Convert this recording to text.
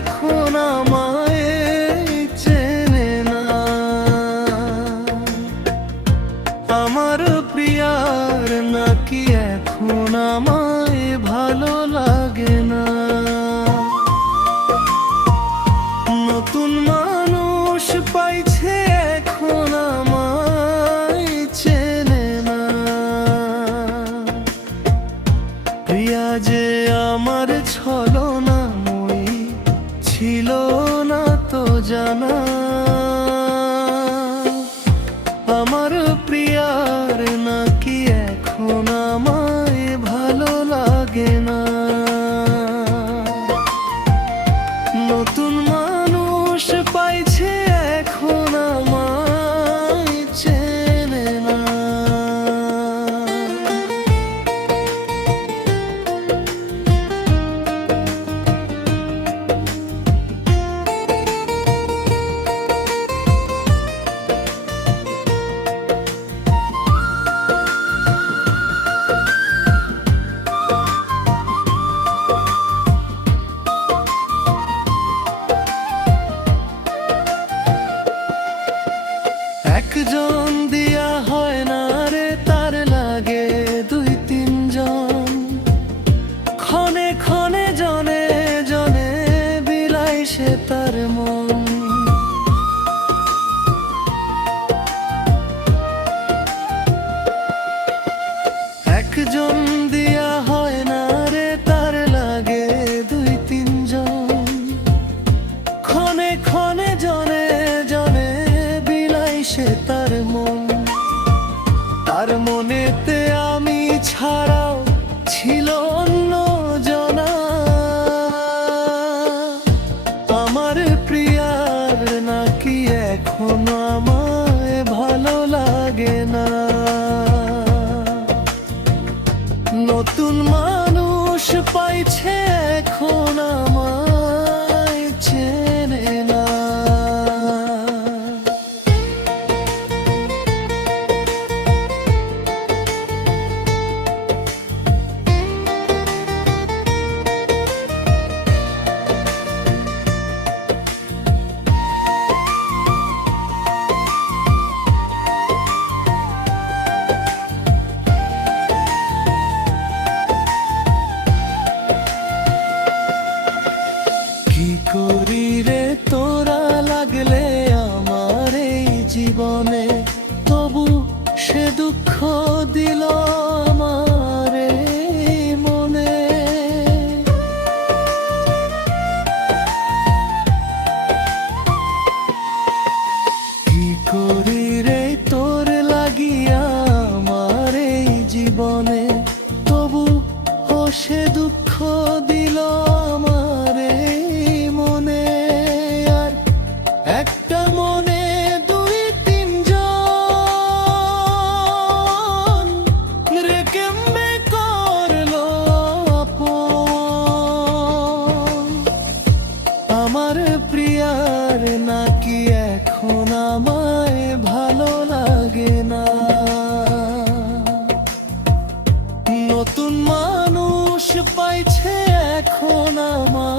এখন আমায় চেনে না। আমার প্রিয়ার নাকি এখন আমায় ভালো লাগে না। নতুন মানুষ পাইছে এখন আমায় চেনে না। প্রিয়া যে আমার ছলনাময়ী ছিল না তো জানা। আমার প্রিয়ার নাকি এখন আমায় ভালো লাগে না। নতুন মানুষ পাইছে এখন আমায় চেনে না। একজন দিয়া হয় না রে, তার লাগে দুই তিনজন। ক্ষণে ক্ষণে জনে জনে বিলাই সে তার মন। একজন দিয়া হয় না রে, তার লাগে দুই তিনজন। ক্ষণে ক্ষণে জনে জনে সে তার মন। তার মনেতে আমি ছাড়াও ছিল অন্য জনা। আমার প্রিয়ার নাকি এখন আমায় ভালো লাগে না। নতুন মানুষ পাইছে এখন আমায় চেনে না। কি করি রে তোরা লাগলে আমার এই জীবনে, তবু সে দুঃখ দিল আমার এই মনে। কি করি রে তোর লাগিয়া আমার এই জীবনে, তবু ও সে দুঃখ দিল আমার এই মনে। আর একটা মনে দুই তিনজন রে কেমনে করলো আপন। আমার প্রিয়ার নাকি এখন আমায় ভালো লাগে না। নতুন মানুষ পাইছে এখন আমায়